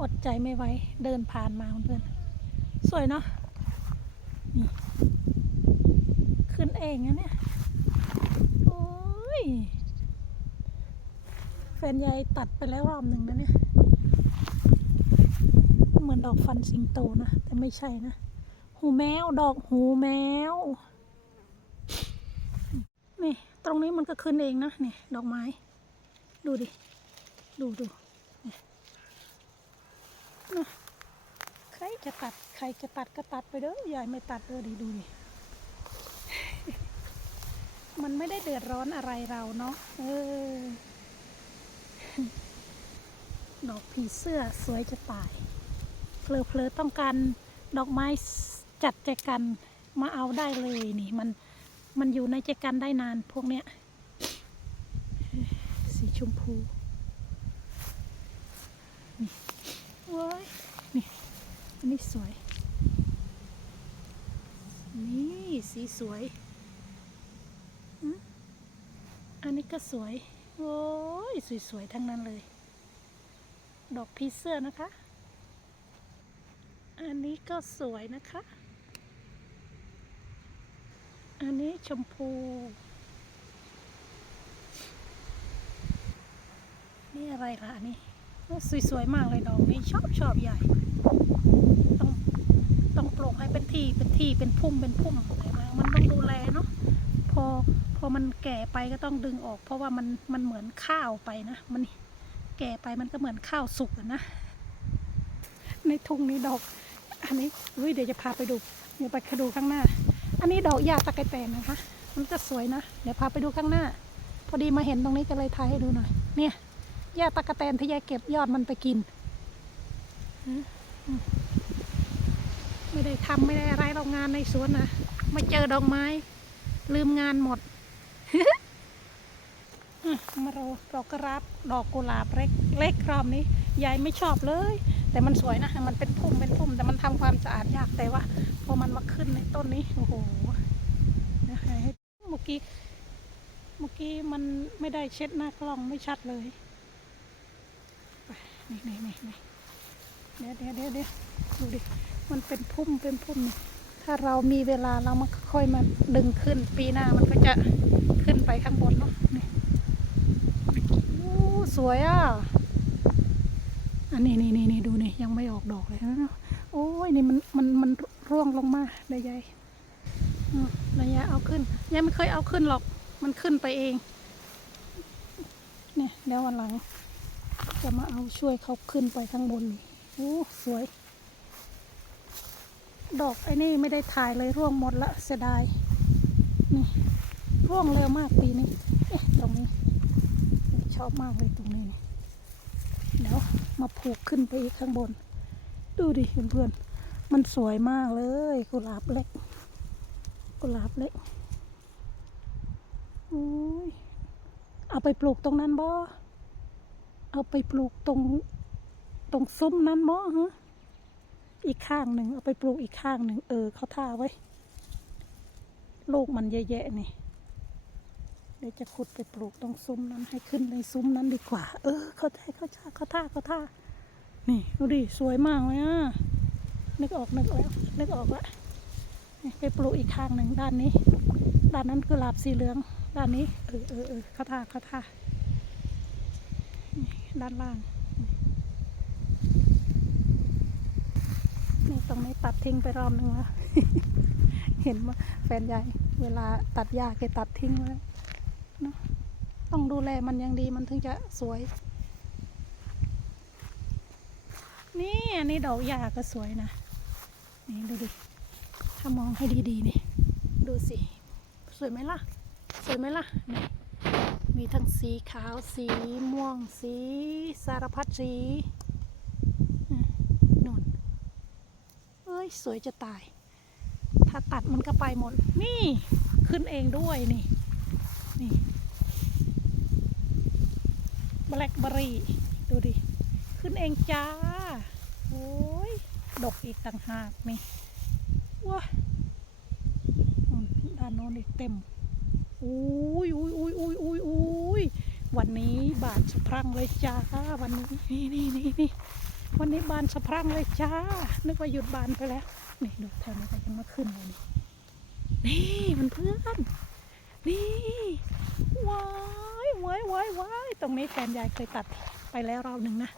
อดใจไม่ไหวเดินผ่านมาเพื่อนสวยเนาะนี่ขึ้นเองนะเนี่ยโอ้ยแฟนยายตัดไปแล้วรอบหนึ่งนะเนี่ยเหมือนดอกฟันสิงโตนะแต่ไม่ใช่นะหูแมวดอกหูแมวนี่ตรงนี้มันก็ขึ้นเองนะนี่ดอกไม้ ดูดิ ดูดู ใครจะตัดใครจะตัดก็ตัดไปเด้อยายไม่ตัดเด้อดิดูดิมันไม่ได้เดือดร้อนอะไรเราเนาะเออดอกผีเสื้อสวยจะตายเพลอๆต้องการดอกไม้จัดแจกันมาเอาได้เลยนี่ มันมันอยู่ในแจกันได้นานพวกเนี้ย สีชมพูนี่ ยนี่อันนี้สวย นี่สีสวย อันนี้ก็สวย โอ้ยสวยๆทั้งนั้นเลย ดอกพีเสื้อนะคะ อันนี้ก็สวยนะคะ อันนี้ชมพู นี่อะไรล่ะอันนี้โอ้ สวยๆมากเลยดอกนี้ชอบชอบใหญ่ ต้องต้องปลูกให้เป็นที่เป็นที่เป็นพุ่มเป็นพุ่มอะไรบ้างมันต้องดูแลเนาะพอพอมันแก่ไปก็ต้องดึงออก เพราะว่ามันมันเหมือนข้าวไปนะ มันแก่ไปมันก็เหมือนข้าวสุกนะ ในทุ่งนี้ดอก อันนี้อุ้ยเดี๋ยวจะพาไปดูเดี๋ยวไปดูข้างหน้า อันนี้ดอกยาตะไคแตนนะคะ มันก็สวยนะ เดี๋ยวพาไปดูข้างหน้า พอดีมาเห็นตรงนี้ก็เลยถ่ายให้ดูหน่อย เนี่ย ยาตะกะแตนที่ยายเก็บยอดมันไปกิน ไม่ได้ทำไม่ได้อะไรโรงงานในสวนนะมาเจอดอกไม้ ลืมงานหมดมารอดอกกระรับดอกกุหลาบเล็กเล็กรอบนี้ยายไม่ชอบเลย แต่มันสวยนะ มันเป็นพุ่มเป็นพุ่ม แต่มันทำความสะอาดยากแต่ว่าพอมันมาขึ้นในต้นนี้โอ้โหนะคะเมื่อกี้เมื่อกี้มันไม่ได้เช็ดหน้ากล้องไม่ชัดเลย นี่นี่นี่นี่เดี๋ยวเดี๋ยวเดี๋ยวเดี๋ยวดูดิ มันเป็นพุ่มเป็นพุ่มนี่ถ้าเรามีเวลาเรามาค่อยมาดึงขึ้น ปีหน้ามันก็จะขึ้นไปข้างบนเนาะนี่โอ้สวยอะ อันนี้นี่นี่นี่ดูนี่ยังไม่ออกดอกเลยนะโอ้ยนี่มันมันมันร่วงลงมาได้ยายนายยายเอาขึ้นยายไม่เคยเอาขึ้นหรอก มันขึ้นไปเอง เนี่ยเดี๋ยววันหลัง จะมาเอาช่วยเขาขึ้นไปข้างบนนี่โอ้สวย ดอกไอ้นี่ไม่ได้ถ่ายเลยร่วงหมดละเสียดาย นี่ ร่วงเร็วมากปีนี้ เอ๊ะตรงนี้ ชอบมากเลยตรงนี้นี่เดี๋ยวมาผูกขึ้นไปอีกข้างบน ดูดิเพื่อนๆ มันสวยมากเลยกุหลาบเล็ก กุหลาบเล็กโอ้ยเอาไปปลูกตรงนั้นบ่ เอาไปปลูกตรงตรงซุ้มนั้นบ่ฮะอีกข้างหนึ่งเอาไปปลูกอีกข้างหนึ่งเออเขาท่าไว้ ลูกมันแย่ๆนี่เดี๋ยวจะขุดไปปลูกตรงซุ้มนั้นให้ขึ้นในซุ้มนั้นดีกว่า เออ เขาท่าเขาท่าเขาท่าเขาท่า นี่ดูดิสวยมากเลยอะนึกออกนึกออกนึกออกละไปปลูกอีกข้างหนึ่งด้านนี้ ด้านนั้นกุหลาบสีเหลือง ด้านนี้เออเออเออเขาท่าเขาท่า ด้านล่าง นี่ตรงนี้ตัดทิ้งไปรอบนึงแล้ว เห็นว่าแฟนใหญ่ เวลาตัดหญ้าแกตัดทิ้งไว้เนอะต้องดูแลมันอย่างดีมันถึงจะสวย นี่อันนี้ดอกหญ้าก็สวยนะ นี่ดูดิ ถ้ามองให้ดีๆนี่ ดูสิ สวยไหมล่ะ สวยไหมล่ะนี่ มีทั้งสีขาวสีม่วงสีสารพัดสีนู่นเอ้ย สวยจะตาย ถ้าตัดมันก็ไปหมด นี่ขึ้นเองด้วยนี่ นี่แบล็คเบอรี่ ดูดิ ขึ้นเองจ้า โอ้ย ดกอีกต่างหากนี่ว้าด้านโน้นอีกเต็ม อุ้ยอุ้ยอุ้ยอุ้ยอุ้ยอุ้ยวันนี้บาทสะพรั่งเลยจ้า วันนี้นี่นี่นี่นี่วันนี้บานสะพรั่งเลยจ้า นึกว่าหยุดบานไปแล้ว นี่ดูแถวนี้ก็ยังมาขึ้นเลยนี่นี่มันเพื่อน นี่ว้ายว้ายว้ายว้ายตรงนี้แฟนยายเคยตัดไปแล้วรอบหนึ่งนะ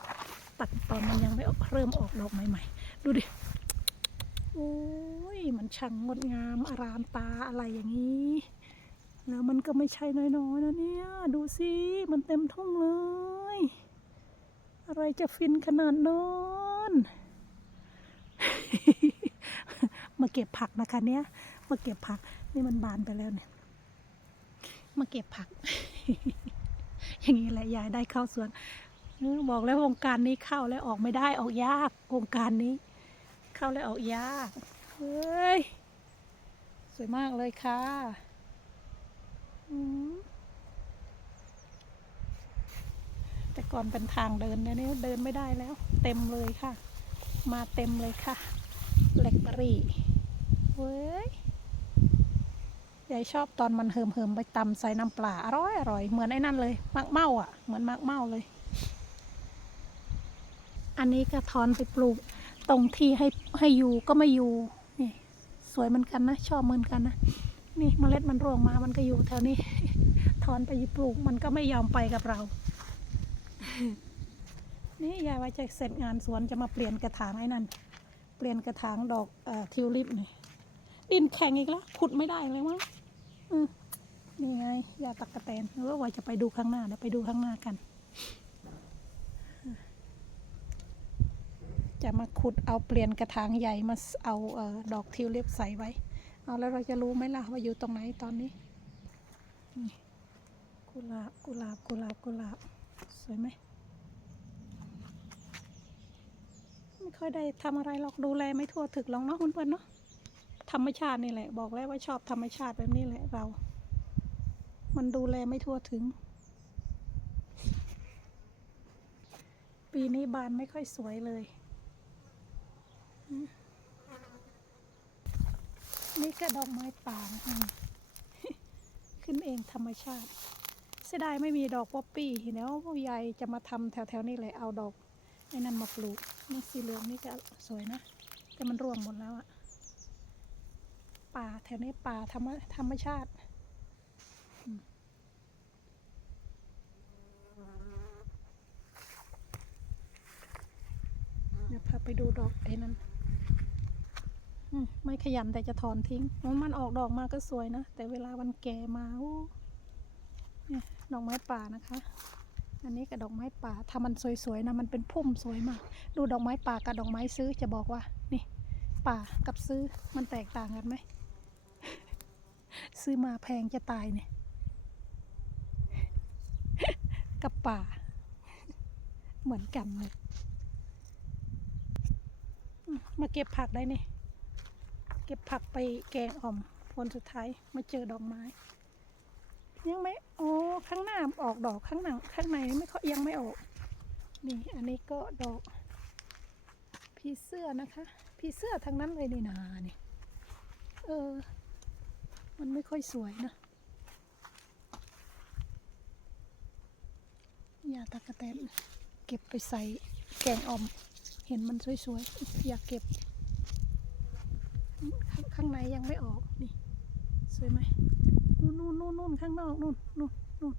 ตัดตอนมันยังไม่ออกเริ่มออกดอกใหม่ๆ ดูดิโอ้ยมันช่างงดงามอารามตาอะไรอย่างนี้ ก็ไม่ใช่น้อยๆนะเนี่ย ดูสิมันเต็มทุ่งเลย อะไรจะฟินขนาดนั้นมาเก็บผักนะคะเนี้ยมาเก็บผักนี่มันบานไปแล้วเนี่ย มาเก็บผัก อย่างนี้แหละยายได้เข้าสวนบอกแล้ววงการนี้เข้าแล้วออกไม่ได้ออกยากวงการนี้ เข้าแล้วออกยากเฮ้ยสวยมากเลยค่ะ แต่ก่อนเป็นทางเดินเนี่ยนี่เดินไม่ได้แล้ว เต็มเลยค่ะ มาเต็มเลยค่ะเล็กเบอรี่เว้ยยายชอบตอนมันเหิมเหิมๆไปตำใส่น้ำปลาอร่อยอร่อยเหมือนไอ้นั่นเลยมักเมาอะ เหมือนมักเมาเลย อันนี้ก็ทอนไปปลูก ตรงที่ให้ให้อยู่ก็ไม่อยู่นี่สวยเหมือนกันนะ ชอบเหมือนกันนะ นี่เมล็ดมันร่วงมามันก็อยู่แถวนี้ ถอนไปปลูกมันก็ไม่ยอมไปกับเรา นี่ยายว่าจะเสร็จงานสวนจะมาเปลี่ยนกระถางไอ้นั่น เปลี่ยนกระถางดอกเอ่อทิวลิปนี่ดินแข็งอีกแล้วขุดไม่ได้เลยมั้งอืมนี่ไงยาตักกะแตนหรือว่าจะไปดูข้างหน้าเดี๋ยวไปดูข้างหน้ากัน จะมาขุดเอาเปลี่ยนกระถางใหญ่มาเอาเออดอกทิวลิปใส่ไว้ เอาแล้วเราจะรู้ไหมล่ะว่าอยู่ตรงไหนตอนนี้กุหลาบกุหลาบกุหลาบกุหลาบสวยไหมไม่ค่อยได้ทำอะไรหรอกดูแลไม่ทั่วถึกหรอกเนาะคุณเพื่อนเนาะธรรมชาตินี่แหละ บอกแล้วว่าชอบธรรมชาติแบบนี้แหละเรา มันดูแลไม่ทั่วถึง ปีนี้บานไม่ค่อยสวยเลย นี่แค่ดอกไม้ป่านะคะขึ้นเองธรรมชาติ เสียดายไม่มีดอกป๊อปปี้แล้วผู้ใหญ่จะมาทำแถวๆนี้เลยเอาดอกไอ้นั่นมาปลูกนี่สีเหลืองนี่ก็สวยนะ แต่มันร่วงหมดแล้วอะป่าแถวนี้ป่าธรรมธรรมชาติเดี๋ยวพาไปดูดอกไอ้นั่น ไม่ขยันแต่จะถอนทิ้งมันมันออกดอกมาก็สวยนะ แต่เวลามันแก่มาโอ้เนี่ยดอกไม้ป่านะคะ อันนี้กับดอกไม้ป่า ถ้ามันสวยๆนะมันเป็นพุ่มสวยมาก ดูดอกไม้ป่ากับดอกไม้ซื้อจะบอกว่า นี่ ป่ากับซื้อมันแตกต่างกันไหม ซื้อมาแพงจะตายเนี่ย กับป่า เหมือนกันเลยมาเก็บผักได้เนี่เก็บผักไปแกงอ่อมผลสุดท้ายมาเจอดอกไม้ ยังไม่โอ้ข้างหน้าออกดอกข้างหนังข้างในไม่ค่อยยังไม่ออก นี่อันนี้ก็ดอกผีเสื้อนะคะผีเสื้อทั้งนั้นเลยนี่นาเนี่ยเออ มันไม่ค่อยสวยนะยาตะกะแตนเก็บไปใส่แกงอ่อม เห็นมันสวยๆอยากเก็บ ข้างในยังไม่ออกนี่สวยไหมนู่นนู่นนู่นนู่นข้างนอกนู่นนู่นนู่น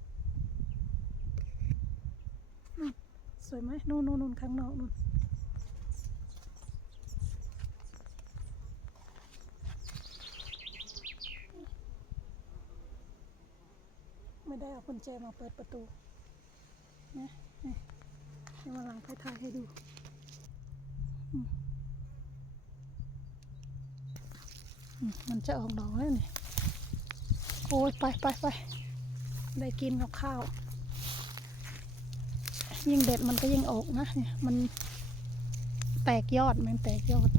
นู่นสวยไหมนู่นนู่นนู่นข้างนอกนู่นไม่ได้เอากุญแจมาเปิดประตูนะนี่เดี๋ยววันหลังไปถ่ายให้ดูอืม มันจะออกดอกแล้วนี่โอ้ยไปไปไปได้กินกับข้าว ยิ่งเด็ดมันก็ยิ่งออกนะเนี่ยมันแตกยอดมันแตกยอด